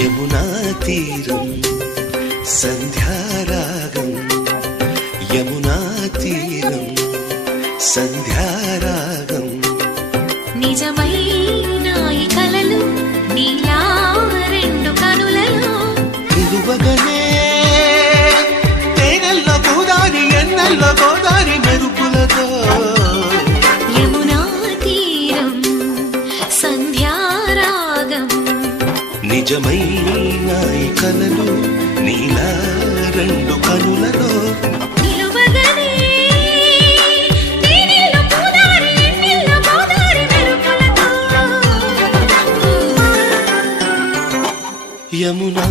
యమునా తీరం సంధ్యారాగం యమునా తీరం సంధ్యారాగం నిజమైన ఈ కలలు నీలా రెండు కనులలో నిలువగనే తేనెల్లో గోదారి ఎన్నెల్లో గోదారి మెరుపులతో యమునా తీరం సంధ్యారాగం నిజమైన ఈ కలలు నీలా రెండు కనులలో నిలువగనే తేనెల్లో గోదారి ఎన్నెల్లో గోదారి మెరుపులతో యమునా